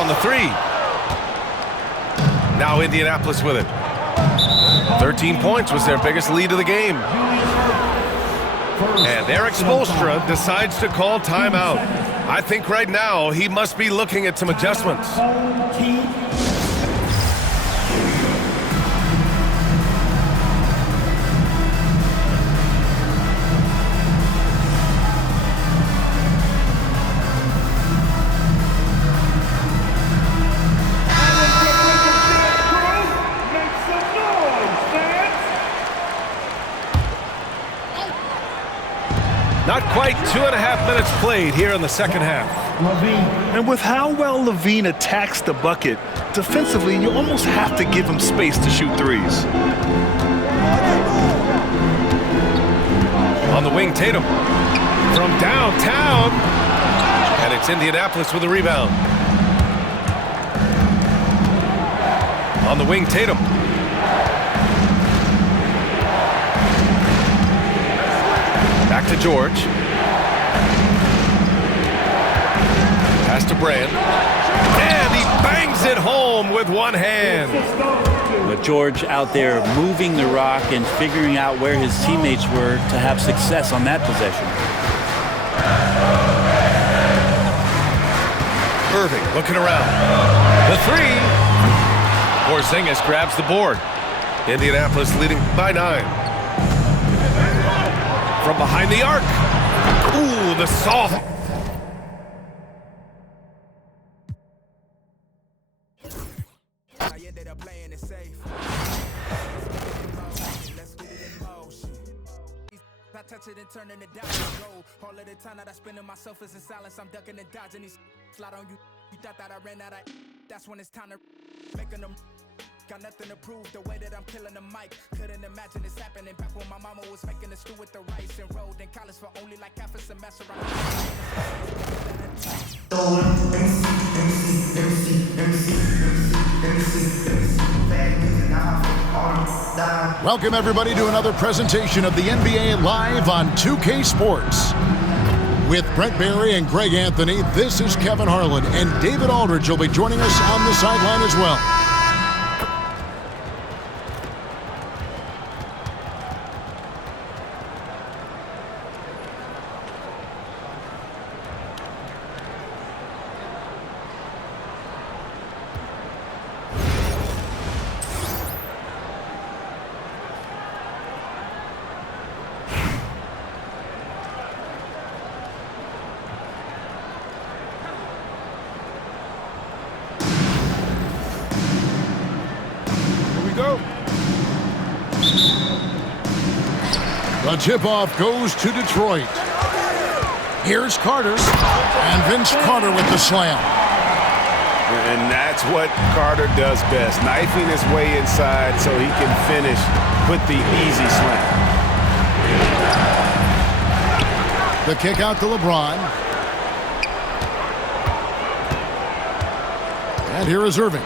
on the three. Now Indianapolis with it. 13 points was their biggest lead of the game. And Erik Spoelstra decides to call timeout. I think right now he must be looking at some adjustments. Not quite 2.5 minutes played here in the second half. And with how well LaVine attacks the bucket, defensively, you almost have to give him space to shoot threes. On the wing, Tatum. From downtown. And it's Indianapolis with a rebound. On the wing, Tatum. Back to George. Pass to Brand. And he bangs it home with one hand. But George out there moving the rock and figuring out where his teammates were to have success on that possession. Irving looking around. The three. Porzingis grabs the board. Indianapolis leading by 9. From behind the arc. Ooh, the soft. I ended up playing it safe. Let's get it in motion. I touch it and turning it down to gold. All of the time that I spend in myself is in silence. I'm ducking and dodging these slide on you. You thought that I ran out of. That's when it's time to making them. Got nothing to prove the way that I'm killing the mic. Couldn't imagine this happening back when my mama was making the stew with the rice. Enrolled in college for only like half a semester. Welcome everybody to another presentation of the NBA Live on 2K Sports. With Brent Barry and Greg Anthony, this is Kevin Harlan, and David Aldridge will be joining us on the sideline as well. The tip-off goes to Detroit. Here's Carter, and Vince Carter with the slam. And that's what Carter does best, knifing his way inside so he can finish, put the easy slam. The kick out to LeBron. And here is Irving.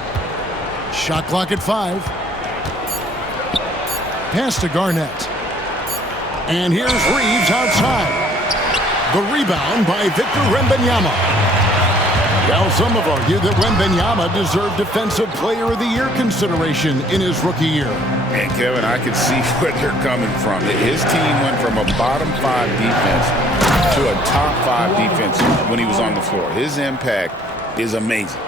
Shot clock at 5. Pass to Garnett. And here's Reeves outside. The rebound by Victor Wembanyama. Well, some have argued that Wembanyama deserved Defensive Player of the Year consideration in his rookie year. And Kevin, I can see where they're coming from. His team went from a bottom 5 defense to a top 5 defense when he was on the floor. His impact is amazing.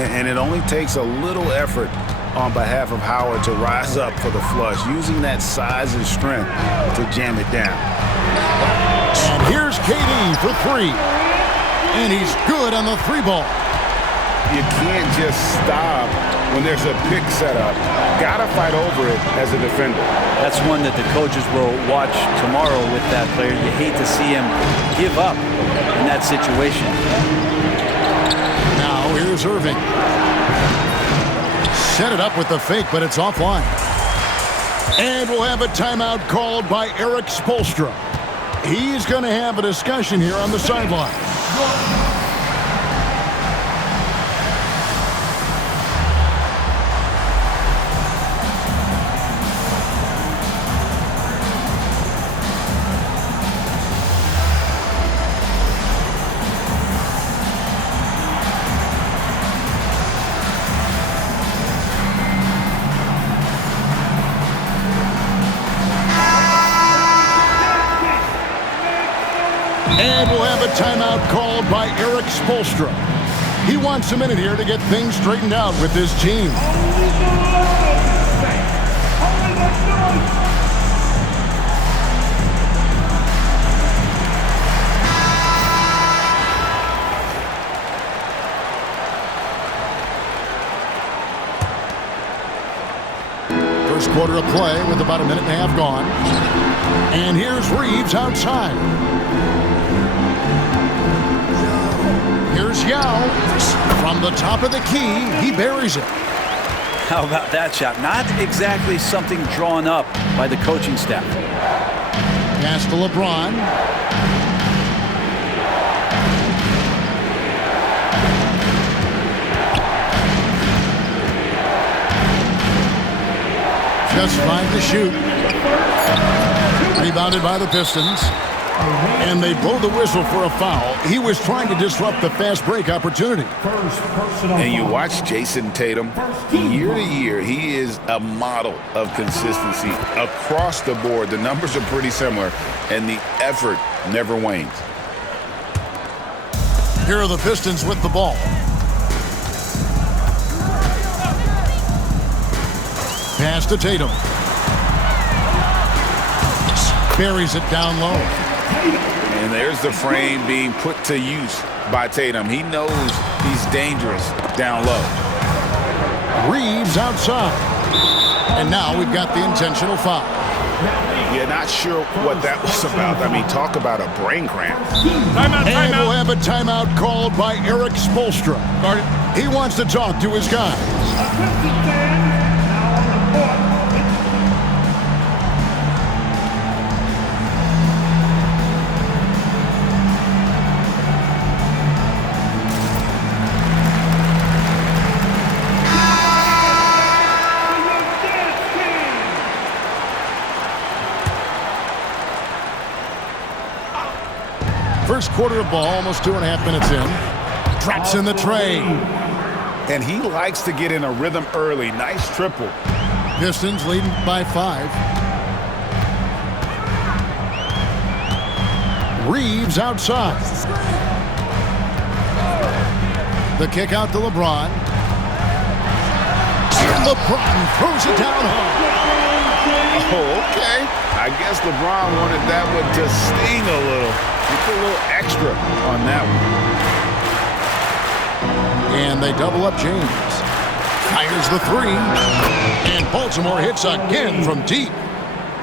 And it only takes a little effort on behalf of Howard to rise up for the flush, using that size and strength to jam it down. And here's KD for 3. And he's good on the 3 ball. You can't just stop when there's a pick set up. Gotta fight over it as a defender. That's one that the coaches will watch tomorrow with that player. You hate to see him give up in that situation. Now here's Irving. Set it up with the fake, but it's offline. And we'll have a timeout called by Erik Spoelstra. He's going to have a discussion here on the sideline. have a timeout called by Eric Spoelstra. He wants a minute here to get things straightened out with his team. First quarter of play with about a minute and a half gone. And here's Reeves outside. Here's Yao. From the top of the key, he buries it. How about that shot? Not exactly something drawn up by the coaching staff. Pass to LeBron. Just 5 to shoot. Rebounded by the Pistons. And they blow the whistle for a foul. He was trying to disrupt the fast break opportunity. And you watch Jason Tatum, year to year, he is a model of consistency across the board. The numbers are pretty similar, and the effort never wanes. Here are the Pistons with the ball. Pass to Tatum. Buries it down low. And there's the frame being put to use by Tatum. He knows he's dangerous down low. Reeves outside. And now we've got the intentional foul. Yeah, not sure what that was about. I mean, talk about a brain cramp. And we'll have a timeout called by Eric Spoelstra. He wants to talk to his guys. First quarter of ball, almost 2.5 minutes in. Drops in the tray. And he likes to get in a rhythm early. Nice triple. Pistons leading by 5. Reeves outside. The kick out to LeBron. And LeBron throws it down home. Oh, okay. I guess LeBron wanted that one to sting a little. He put a little extra on that one. And they double up James. Fires the 3. And Baltimore hits again from deep.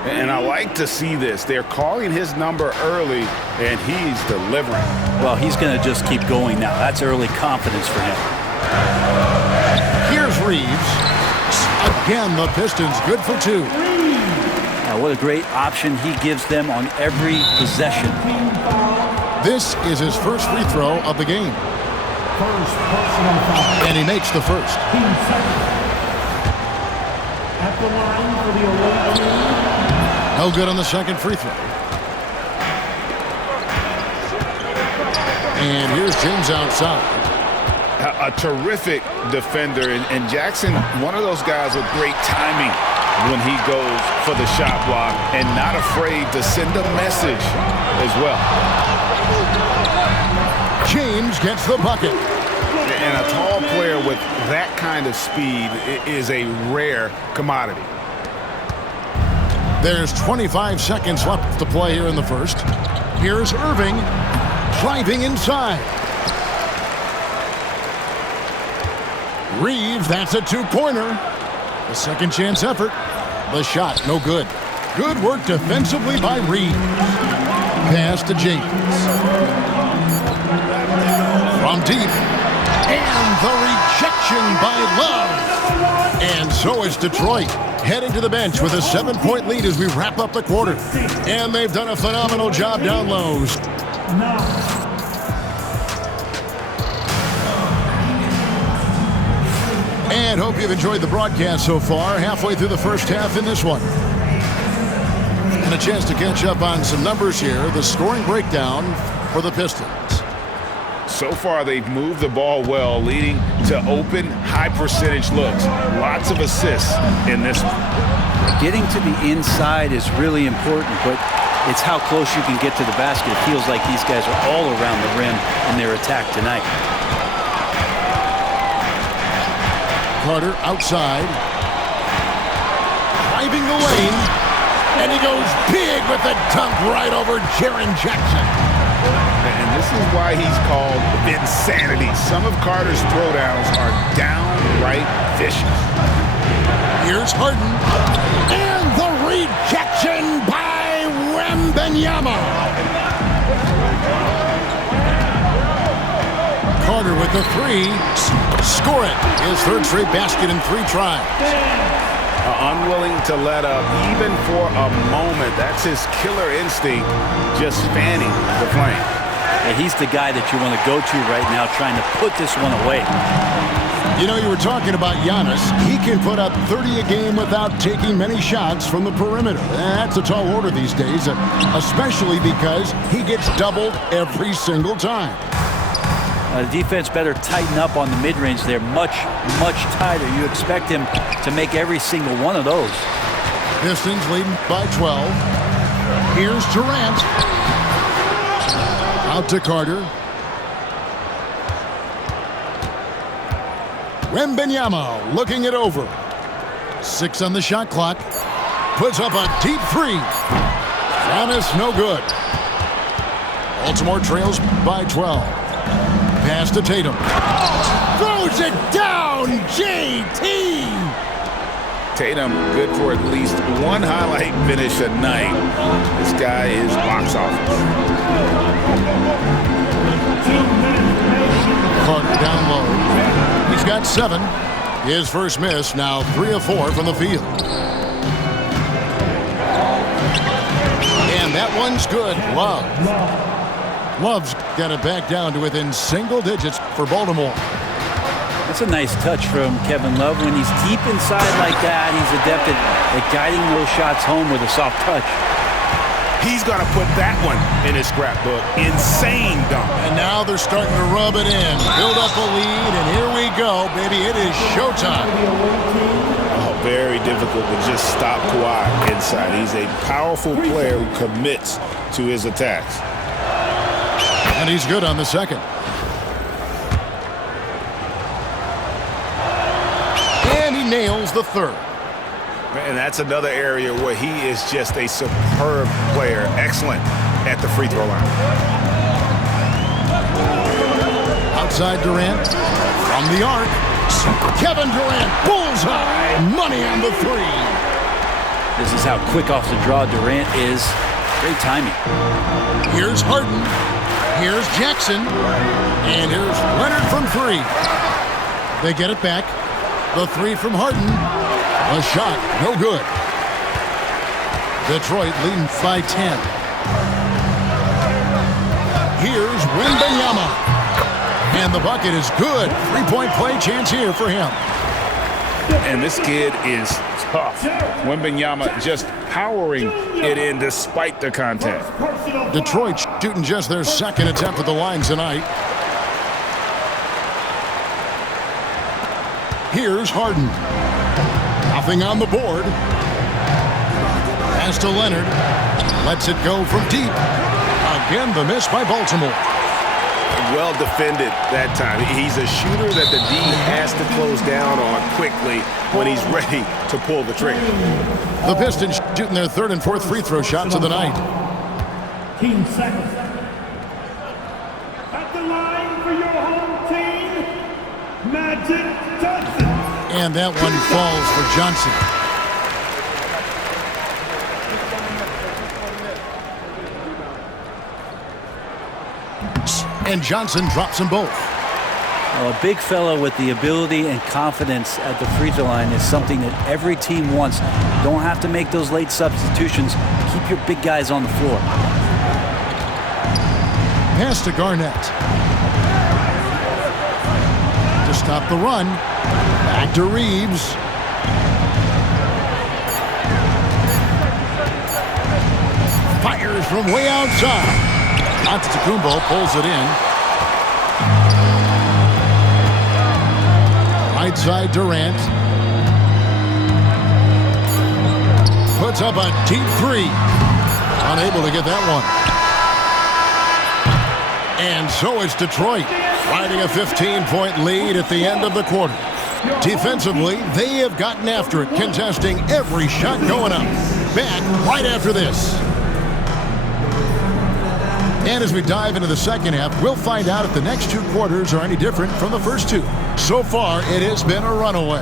And I like to see this. They're calling his number early, and he's delivering. Well, he's going to just keep going now. That's early confidence for him. Here's Reeves. Again, the Pistons good for 2. Now, what a great option he gives them on every possession. This is his first free throw of the game. And he makes the first. At the line for the away team. No good on the second free throw. And here's James outside. A terrific defender. And Jackson, one of those guys with great timing when he goes for the shot block and not afraid to send a message as well. James gets the bucket. And a tall player with that kind of speed is a rare commodity. There's 25 seconds left to play here in the first. Here's Irving driving inside. Reeves, that's a 2-pointer. The second chance effort. The shot, no good. Good work defensively by Reeves. Pass to James. From deep. And the rejection by Love. And so is Detroit. Heading to the bench with a 7-point lead as we wrap up the quarter. And they've done a phenomenal job down low. And hope you've enjoyed the broadcast so far. Halfway through the first half in this one. And a chance to catch up on some numbers here. The scoring breakdown for the Pistons. So far, they've moved the ball well, leading to open, high-percentage looks. Lots of assists in this one. Getting to the inside is really important, but It's how close you can get to the basket. It feels like these guys are all around the rim in their attack tonight. Carter outside. Driving the lane. And he goes big with the dunk right over Jaren Jackson. And this is why he's called Insanity. Some of Carter's throwdowns are downright vicious. Here's Harden. And the rejection by Wembanyama. Carter with the three. Score it. His third straight basket in 3 tries. Unwilling to let up even for a moment. That's his killer instinct, just fanning the flame. And he's the guy that you want to go to right now trying to put this one away. You know, you were talking about Giannis. He can put up 30 a game without taking many shots from the perimeter. That's a tall order these days, especially because he gets doubled every single time. The defense better tighten up on the mid-range. They're much, much tighter. You expect him to make every single one of those. Pistons leading by 12. Here's Durant. Out to Carter. Wembanyama looking it over. 6 on the shot clock. Puts up a deep 3. Giannis no good. Baltimore trails by 12. Pass to Tatum. Throws it down, JT! Tatum good for at least one highlight finish a night. This guy is box office. Carter down low. He's got 7. His first miss, now 3 of 4 from the field. And that one's good. Love's got it back down to within single digits for Baltimore. That's a nice touch from Kevin Love. When he's deep inside like that, he's adept at guiding those shots home with a soft touch. He's going to put that one in his scrapbook. Insane dunk. And now they're starting to rub it in. Build up a lead, and here we go, baby. It is showtime. Oh, very difficult to just stop Kawhi inside. He's a powerful player who commits to his attacks. And he's good on the second. And he nails the third. And that's another area where he is just a superb player. Excellent at the free throw line. Outside Durant. From the arc. Kevin Durant. Bullseye. Money on the 3. This is how quick off the draw Durant is. Great timing. Here's Harden. Here's Jackson. And here's Leonard from 3. They get it back. The 3 from Harden. A shot, no good. Detroit leading by 10. Here's Wembanyama. And the bucket is good. 3-point play chance here for him. And this kid is tough. Wembanyama just powering it in despite the contact. Detroit shooting just their second attempt at the line tonight. Here's Harden. Nothing on the board. Pass to Leonard. Lets it go from deep. Again, the miss by Baltimore. Well defended that time. He's a shooter that the D has to close down on quickly when he's ready to pull the trigger. The Pistons shooting their 3rd and 4th free throw shots of the night. 15 seconds. At the line for your home team, Magic Johnson. And that one falls for Johnson. And Johnson drops them both. Well, a big fella with the ability and confidence at the free throw line is something that every team wants. Don't have to make those late substitutions. Keep your big guys on the floor. Pass to Garnett. To stop the run. Back to Reeves. Fires from way outside. Antetokounmpo pulls it in. Right side Durant. Puts up a deep 3. Unable to get that one. And so it's Detroit riding a 15-point lead at the end of the quarter. Defensively, they have gotten after it, contesting every shot going up. Back right after this. And as we dive into the second half, we'll find out if the next two quarters are any different from the first two. So far, it has been a runaway.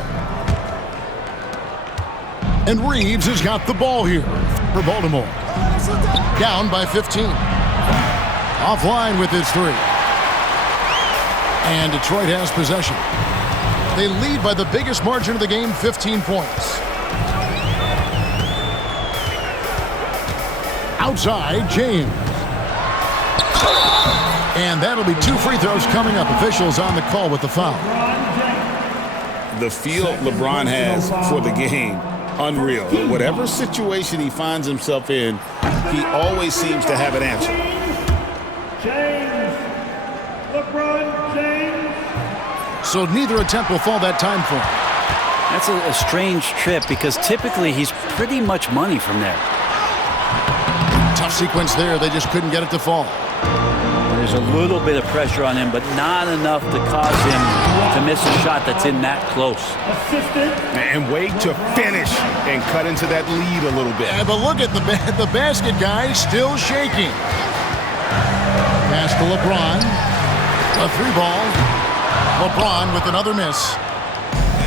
And Reeves has got the ball here for Baltimore. Down by 15. Offline with his three. And Detroit has possession. They lead by the biggest margin of the game, 15 points. Outside, James. And that'll be two free throws coming up. Officials on the call with the foul. The feel LeBron has for the game, unreal. Whatever situation he finds himself in, he always seems to have an answer. James. LeBron James. So neither attempt will fall that time for him. That's a strange trip because typically he's pretty much money from there. Tough sequence there. They just couldn't get it to fall. There's a little bit of pressure on him, but not enough to cause him to miss a shot that's in that close. Assistant. And wait to finish and cut into that lead a little bit. Yeah, but look at the basket guy still shaking. Pass to LeBron. A three ball. LeBron with another miss.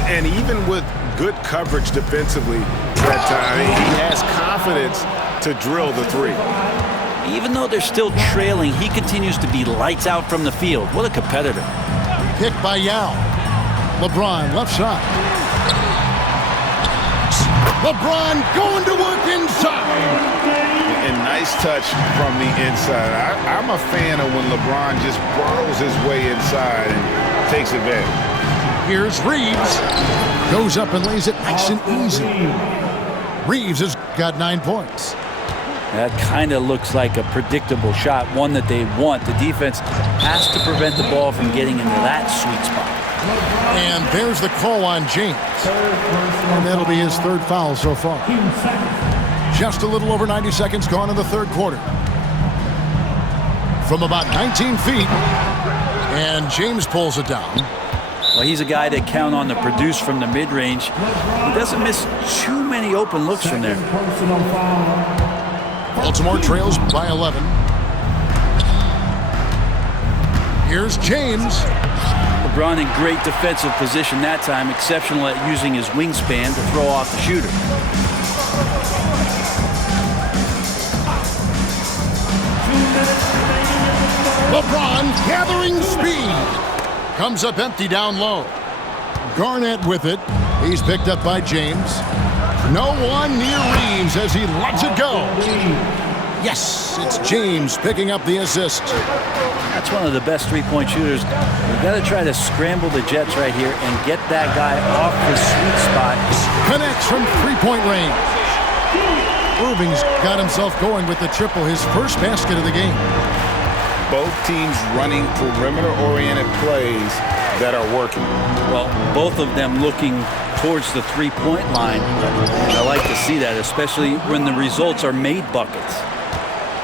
And even with good coverage defensively that time, he has confidence to drill the three. Even though they're still trailing, he continues to be lights out from the field. What a competitor. Picked by Yao. LeBron, left side. LeBron going to work inside. And nice touch from the inside. I'm a fan of when LeBron just burrows his way inside and takes advantage. Here's Reeves. Goes up and lays it nice and easy. Reeves has got 9 points. That kind of looks like a predictable shot, one that they want. The defense has to prevent the ball from getting into that sweet spot. And there's the call on James. And that'll be his third foul so far. Just a little over 90 seconds gone in the third quarter. From about 19 feet. And James pulls it down. Well, he's a guy that count on to produce from the mid-range. He doesn't miss too many open looks from there. Baltimore trails by 11. Here's James. LeBron in great defensive position that time, exceptional at using his wingspan to throw off the shooter. LeBron gathering speed. Comes up empty down low. Garnett with it. He's picked up by James. No one near Reeves as he lets it go. Yes, it's James picking up the assist. That's one of the best three-point shooters. We've got to try to scramble the Jets right here and get that guy off his sweet spot. Connects from three-point range. Irving's got himself going with the triple, his first basket of the game. Both teams running perimeter-oriented plays that are working. Well, both of them looking towards the three-point line. I like to see that, especially when the results are made buckets.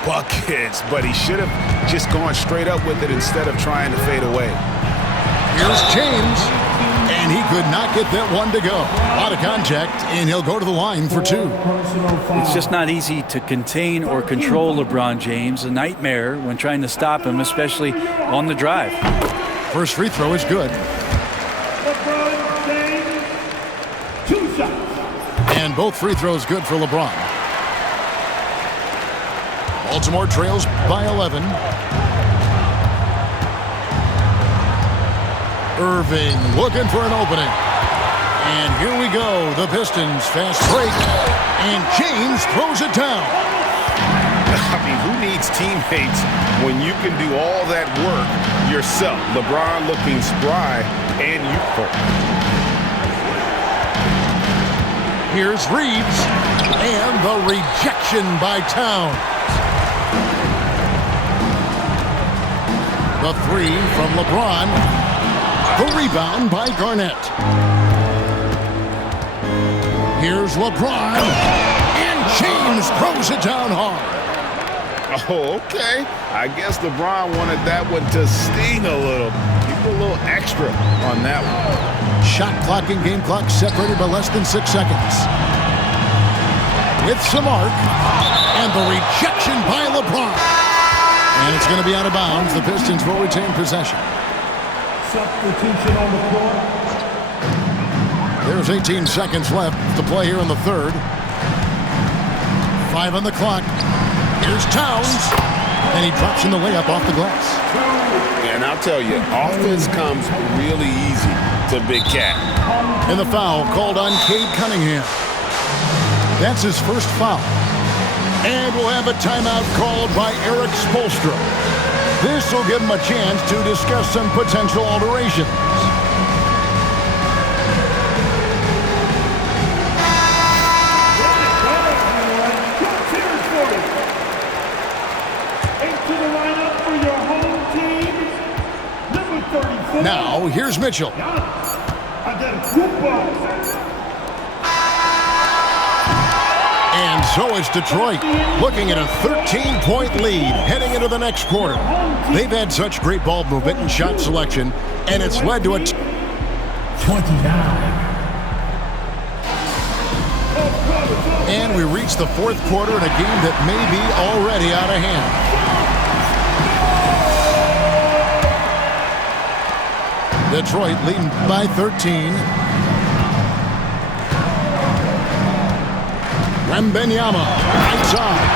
Buckets, but he should have just gone straight up with it instead of trying to fade away. Here's James, and he could not get that one to go. A lot of contact, and he'll go to the line for two. It's just not easy to contain or control LeBron James. A nightmare when trying to stop him, especially on the drive. First free throw is good. LeBron James, 2 shots. And both free throws good for LeBron. Baltimore trails by 11. Irving looking for an opening. And here we go. The Pistons fast break. And James throws it down. I mean, who needs teammates when you can do all that work yourself? LeBron looking spry and youthful. Here's Reeves. And the rejection by Towns. The three from LeBron. The rebound by Garnett. Here's LeBron. And James throws it down hard. Oh, okay. I guess LeBron wanted that one to sting a little. He put a little extra on that one. Shot clock and game clock separated by less than 6 seconds. With some arc, and the rejection by LeBron. And it's going to be out of bounds. The Pistons will retain possession. Substitution on the floor. There's 18 seconds left to play here in the third. 5 on the clock. Here's Towns. And he drops in the layup off the glass. And I'll tell you, offense comes really easy to Big Cat. And the foul called on Cade Cunningham. That's his first foul. And we'll have a timeout called by Eric Spoelstra. This will give him a chance to discuss some potential alterations. Now, here's Mitchell. And so it's Detroit looking at a 13-point lead heading into the next quarter. They've had such great ball movement and shot selection, and it's led to a 29. And we reach the fourth quarter in a game that may be already out of hand. Detroit leading by 13. Wembanyama outside.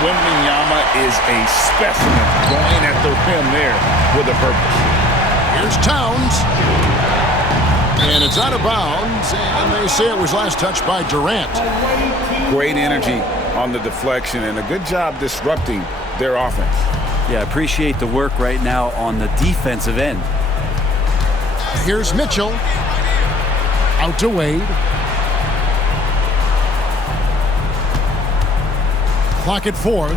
Wembanyama is a specimen going at the rim there with a purpose. Here's Towns. And it's out of bounds, and they say it was last touched by Durant. Great energy on the deflection and a good job disrupting their offense. Yeah, appreciate the work right now on the defensive end. Here's Mitchell. Out to Wade. Clock at 4.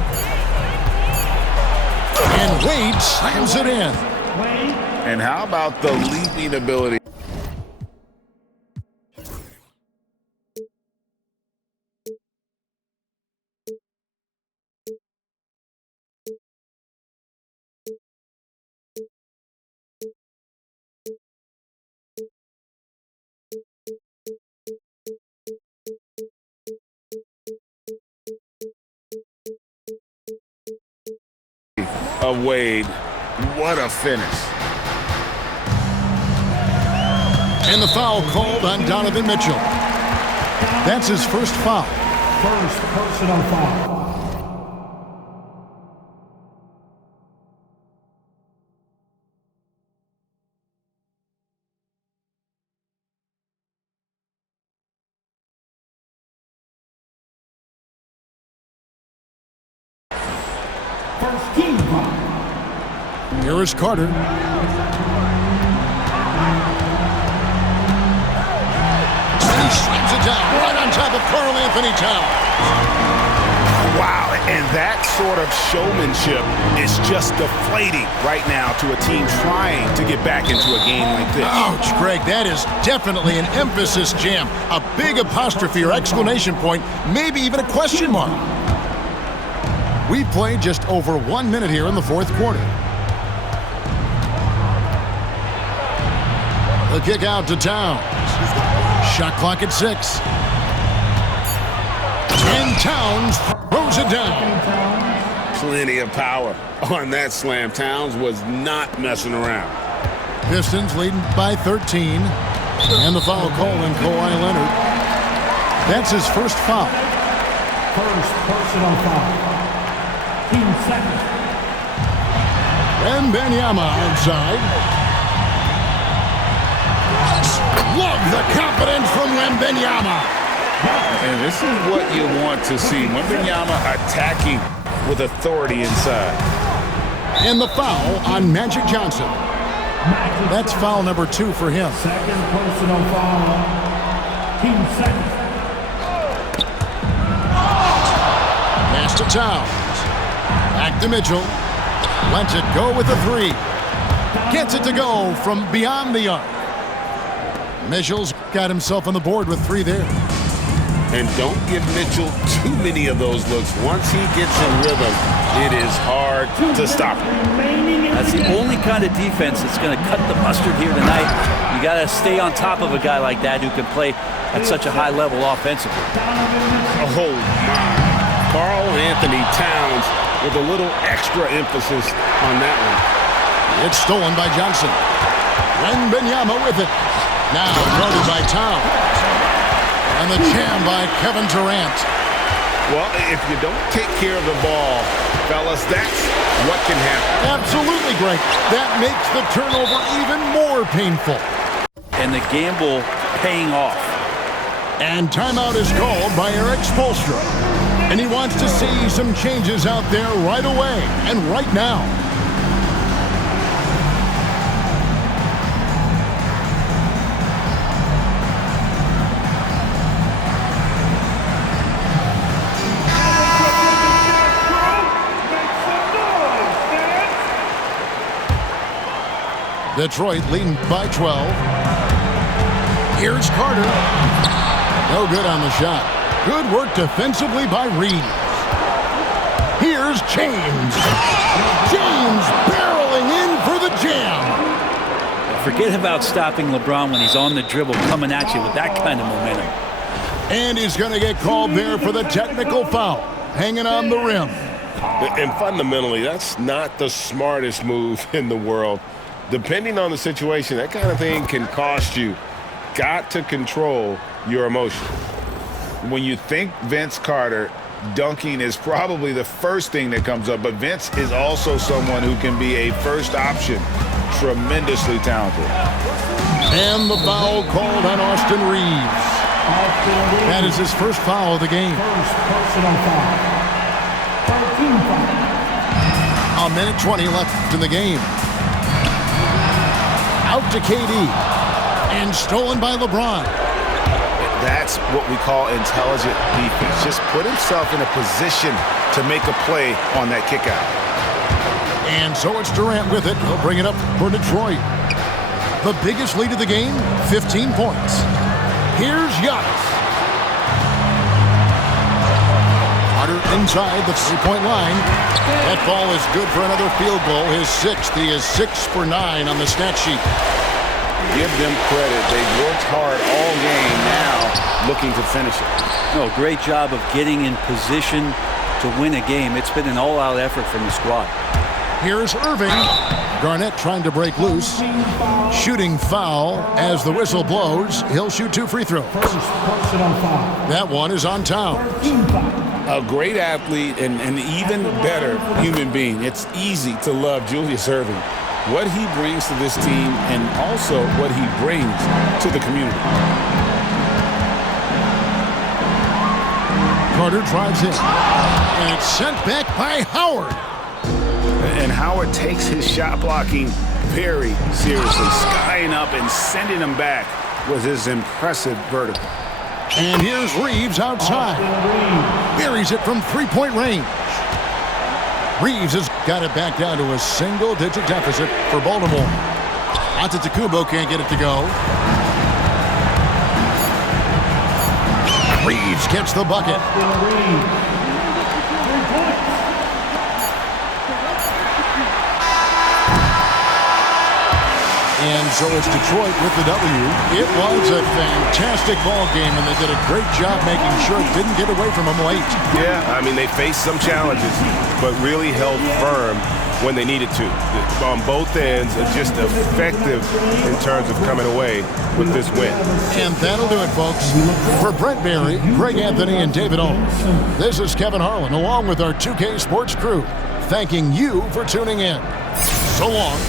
And Wade slams it in. And how about the leaping ability? Of Wade. What a finish. And the foul called on Donovan Mitchell. That's his first foul. First personal foul. First team foul. Here is Carter. And he slams it down right on top of Karl Anthony Towns. Wow, and that sort of showmanship is just deflating right now to a team trying to get back into a game like this. Ouch, Greg, that is definitely an emphasis jam. A big apostrophe or exclamation point, maybe even a question mark. We played just over 1 minute here in the fourth quarter. The kick out to Towns. Shot clock at 6. And Towns throws it down. Plenty of power on that slam. Towns was not messing around. Pistons leading by 13. And the foul call on Kawhi Leonard. That's his first foul. First personal foul. Team second. Wembanyama outside. Love the confidence from Wembanyama. And this is what you want to see. Wembanyama attacking with authority inside. And the foul on Magic Johnson. That's foul number 2 for him. Second personal foul. Team second. Pass to Towns. Back to Mitchell. Lets it go with a 3. Gets it to go from beyond the arc. Mitchell's got himself on the board with 3 there. And don't give Mitchell too many of those looks. Once he gets in rhythm, it is hard to stop him. That's the only kind of defense that's going to cut the mustard here tonight. You got to stay on top of a guy like that who can play at such a high level offensively. Oh, my. Karl Anthony Towns with a little extra emphasis on that one. It's stolen by Johnson. Wembanyama with it. Now guarded by Towns. And the jam by Kevin Durant. Well, if you don't take care of the ball, fellas, that's what can happen. Absolutely, Greg. That makes the turnover even more painful. And the gamble paying off. And timeout is called by Eric Spoelstra. And he wants to see some changes out there right away and right now. Detroit leading by 12. Here's Carter. No good on the shot. Good work defensively by Reeves. Here's James. James barreling in for the jam. Forget about stopping LeBron when he's on the dribble coming at you with that kind of momentum. And he's going to get called there for the technical foul. Hanging on the rim. And fundamentally, that's not the smartest move in the world. Depending on the situation, that kind of thing can cost you. Got to control your emotions. When you think Vince Carter, dunking is probably the first thing that comes up, but Vince is also someone who can be a first option. Tremendously talented. And the foul called on Austin Reeves. That is his first foul of the game. First personal foul. 13 foul. A minute 20 left in the game. Out to KD. And stolen by LeBron. That's what we call intelligent defense. Just put himself in a position to make a play on that kick out. And so it's Durant with it. He'll bring it up for Detroit. The biggest lead of the game, 15 points. Here's Giannis. Carter inside the three-point line. That ball is good for another field goal. His sixth. He is 6 for 9 on the stat sheet. Give them credit. They've worked hard all game, now looking to finish it. No, great job of getting in position to win a game. It's been an all-out effort from the squad. Here's Irving. Garnett trying to break loose. Shooting foul as the whistle blows. He'll shoot 2 free throws. First personal foul. That one is on Towns. 13 foul. A great athlete and an even better human being. It's easy to love Julius Irving. What he brings to this team and also what he brings to the community. Carter drives in. And it's sent back by Howard. And Howard takes his shot blocking very seriously, skying up and sending him back with his impressive vertical. And here's Reeves outside. Buries it from three-point range. Reeves has got it back down to a single-digit deficit for Baltimore. Antetokounmpo can't get it to go. Reeves gets the bucket. And so it's Detroit with the W. It was a fantastic ball game, and they did a great job making sure it didn't get away from them late. Yeah, I mean, they faced some challenges, but really held firm when they needed to. On both ends, just effective in terms of coming away with this win. And that'll do it, folks. For Brent Barry, Greg Anthony, and David Owens, this is Kevin Harlan, along with our 2K Sports crew, thanking you for tuning in. So long.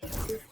Thank you.